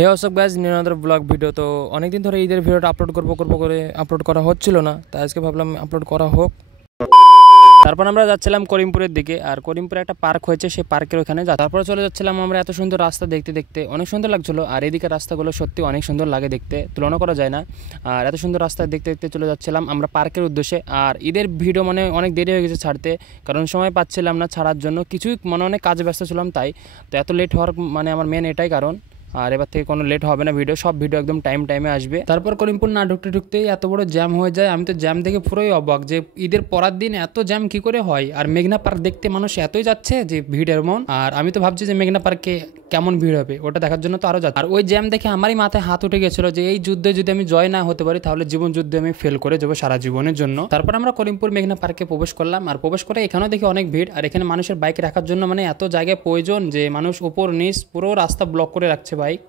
হে what's up guys, new another blog video. তো অনেকদিন ধরে ঈদের ভিডিওটা আপলোড করবো করে আপলোড করা হচ্ছিল না, তাই আজকে ভাবলাম আপলোড করা হোক। তারপর আমরা যাচ্ছিলাম করিমপুরের দিকে, আর করিমপুরে একটা পার্ক হয়েছে, সেই পার্কের ওখানে তারপরে চলে যাচ্ছিলাম আমরা। এত সুন্দর রাস্তা দেখতে দেখতে অনেক সুন্দর লাগছিলো, আর এদিকে রাস্তাগুলো সত্যি অনেক সুন্দর লাগে দেখতে, তুলনা করা যায় না। আর এত সুন্দর রাস্তা দেখতে দেখতে চলে যাচ্ছিলাম আমরা পার্কের উদ্দেশ্যে। আর ঈদের ভিডিও মানে অনেক দেরি হয়ে গেছে ছাড়তে, কারণ সময় পাচ্ছিলাম না ছাড়ার জন্য, কিছুই মানে অনেক কাজে ব্যস্ত ছিলাম, তাই তো এত লেট হওয়ার মানে আমার মেন এটাই কারণ। আর এবার থেকে কোনো লেট হবে না, সব ভিডিও একদম টাইমে আসবে। তারপর করিমপুর না ঢুকতেই এত বড় জ্যাম হয়ে যায়। আমি তো জ্যাম দেখে পুরোই অবাক যে ঈদের পরের দিন এত জ্যাম কি করে হয়। আর মেঘনা পার্ক দেখতে মানুষ এতই যাচ্ছে যে ভিড়ের মন। আর আমি তো ভাবছি যে মেঘনা পার্কে কেমন ভিড় হবে, ওটা দেখার জন্য তো আরও যাচ্ছে। আর ওই জ্যাম দেখে আমারই মাথায় হাত উঠে গেছিলো যে এই যুদ্ধে যদি আমি জয় না হতে পারি তাহলে জীবন যুদ্ধে আমি ফেল করে যাবো সারা জীবনের জন্য। তারপর আমরা করিমপুর মেঘনা পার্কে প্রবেশ করলাম, আর প্রবেশ করে এখানেও দেখি অনেক ভিড়। আর এখানে মানুষের বাইক রাখার জন্য মানে এত জায়গায় প্রয়োজন যে মানুষ উপর নিচ পুরো রাস্তা ব্লক করে রাখছে বাইক।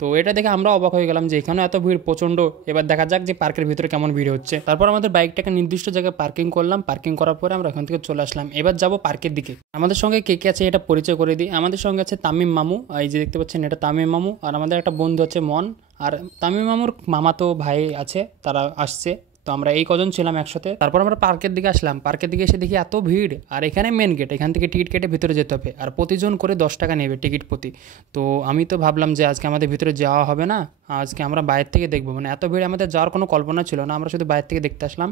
তো এটা দেখে আমরা অবাক হয়ে গেলাম যে এখানে এত ভিড় প্রচণ্ড। এবার দেখা যাক যে পার্কের ভিতরে কেমন ভিড় হচ্ছে। তারপর আমাদের বাইকটাকে নির্দিষ্ট জায়গায় পার্কিং করলাম, পার্কিং করার পরে আমরা এখান থেকে চলে আসলাম। এবার যাব পার্কের দিকে। আমাদের সঙ্গে কে কে আছে এটা পরিচয় করে দিই। আমাদের সঙ্গে আছে তামিম মামু, এই যে দেখতে পাচ্ছেন এটা তামিম মামু। আর আমাদের একটা বন্ধু আছে মন, আর তামিম মামুর মামাতো ভাই আছে, তারা আসছে। তো আমরা এই কজন ছিলাম একসাথে। তারপর আমরা পার্কের দিকে আসলাম, পার্কের দিকে এসে দেখি এত ভিড়। আর এখানে মেন গেট, এখান থেকে টিকিট কেটে ভিতরে যেতে হবে, আর প্রতিজন করে 10 টাকা নেবে টিকিট প্রতি। তো আমি তো ভাবলাম যে আজকে আমাদের ভিতরে যাওয়া হবে না, আজকে আমরা বাইরে থেকে দেখবো। মানে এত ভিড় আমাদের যাওয়ার কোনো কল্পনা ছিল না, আমরা শুধু বাইরে থেকে দেখতে আসলাম।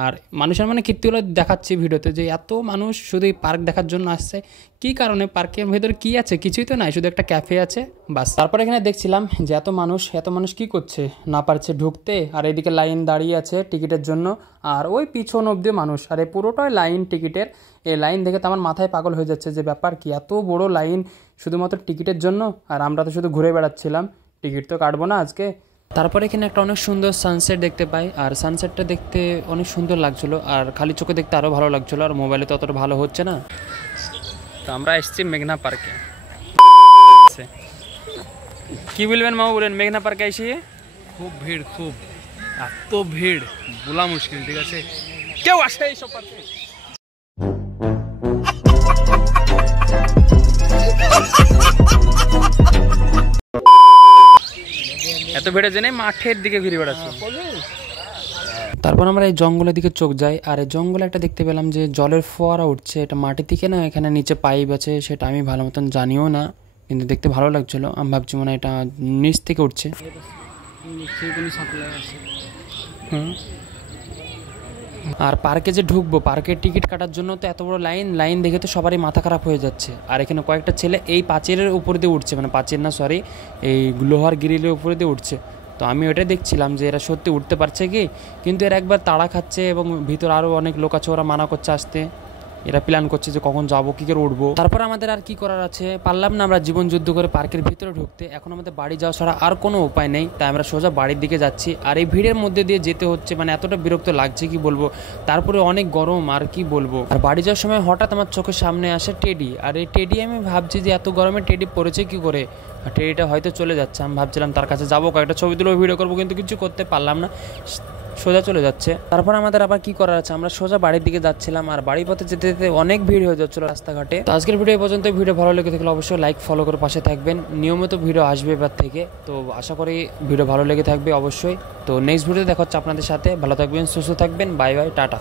আর মানুষের মানে কীর্তিগুলো দেখাচ্ছি ভিডিওতে যে এত মানুষ শুধু এই পার্ক দেখার জন্য আসছে। কী কারণে, পার্কের ভেতরে কী আছে? কিছুই তো নাই, শুধু একটা ক্যাফে আছে বাস। তারপর এখানে দেখছিলাম যে এত মানুষ কী করছে, না পারছে ঢুকতে। আর এদিকে লাইন দাঁড়িয়ে আছে টিকিটের জন্য, আর ওই পিছন অব্দি মানুষ। আর এই পুরোটাই লাইন টিকিটের। এই লাইন দেখে তো আমার মাথায় পাগল হয়ে যাচ্ছে যে ব্যাপার কি, এত বড় লাইন শুধুমাত্র টিকিটের জন্য। আর আমরা তো শুধু ঘুরে বেড়াচ্ছিলাম, টিকিট তো কাটবো না আজকে। তারপরে এখানে একটা অনেক সুন্দর সানসেট দেখতে পাই, আর সানসেটটা দেখতে অনেক সুন্দর লাগছিলো, আর খালি চোখে দেখতে আরও ভালো লাগছিলো, আর মোবাইলে তো অতটা ভালো হচ্ছে না। তো আমরা এসেছি মেঘনা পার্কে। কি বলবেন মামু, বলেন মেঘনা পার্কে এসে খুব ভিড়, খুব এত ভিড় বলা মুশকিল। ঠিক আছে, কেউ আসে এইসব পার্কে? এত ভিড়ে জেনে মাঠের দিকে ঘুরে বেড়াচ্ছি। তারপর আমরা এই জঙ্গলের দিকে চোখ যাই, আর এই জঙ্গলে একটা দেখতে পেলাম যে জলের ফোয়ারা উঠছে। এটা মাটি থেকে না, এখানে নিচে পাইপ আছে, সেটা আমি ভালো মতন জানিও না, কিন্তু দেখতে ভালো লাগছিলো। আমি ভাবছি মনে হয় এটা নিচ থেকে উঠছে। আর পার্কে যে ঢুকবো, পার্কের টিকিট কাটার জন্য তো এত বড় লাইন দেখে তো সবারই মাথা খারাপ হয়ে যাচ্ছে। আর এখানে কয়েকটা ছেলে এই পাঁচিলের উপর দিয়ে উঠছে, মানে পাঁচিল না সরি, এই লোহার গ্রিলের উপরে দিয়ে উঠছে। তো আমি ওটাই দেখছিলাম যে এরা সত্যি উঠতে পারছে কি, কিন্তু এরা একবার তাড়া খাচ্ছে, এবং ভিতর আরও অনেক লোক আছে, ওরা মানা করছে আসতে। এরা প্ল্যান করছে যে কখন যাবো, কী করে উঠবো। তারপর আমাদের আর কি করার আছে, পারলাম না আমরা জীবন যুদ্ধ করে পার্কের ভিতরে ঢুকতে। এখন আমাদের বাড়ি যাওয়া ছাড়া আর কোনো উপায় নেই, তাই আমরা সোজা বাড়ির দিকে যাচ্ছি। আর এই ভিড়ের মধ্যে দিয়ে যেতে হচ্ছে, মানে এতটা বিরক্ত লাগছে কি বলবো। তারপরে অনেক গরম, আর কি বলবো। আর বাড়ি যাওয়ার সময় হঠাৎ আমার চোখের সামনে আসে টেডি। আর এই টেডি, আমি ভাবছি যে এত গরমে টেডি পড়েছে কি করে। আর টেডিটা হয়তো চলে যাচ্ছে, আমি ভাবছিলাম তার কাছে যাবো, কয়েকটা ছবি তুলেও ভিডিও করবো, কিন্তু কিছু করতে পারলাম না, সোজা চলে যাচ্ছে। তারপর আমাদের আবার কি করার আছে, আমরা সোজা বাড়ির দিকে যাচ্ছিলাম। আর বাড়ির পথে যেতে যেতে অনেক ভিড় হয়ে যাচ্ছিল রাস্তাঘাটে। তো আজকের ভিডিও পর্যন্ত, ভিডিও ভালো লেগে থাকলে অবশ্যই লাইক ফলো করে পাশে থাকবেন। নিয়মিত ভিডিও আসবে এবার থেকে, তো আশা করি ভিডিও ভালো লেগে থাকবে অবশ্যই। তো নেক্সট ভিডিওতে দেখা হচ্ছে আপনাদের সাথে। ভালো থাকবেন, সুস্থ থাকবেন, বাই বাই, টাটা।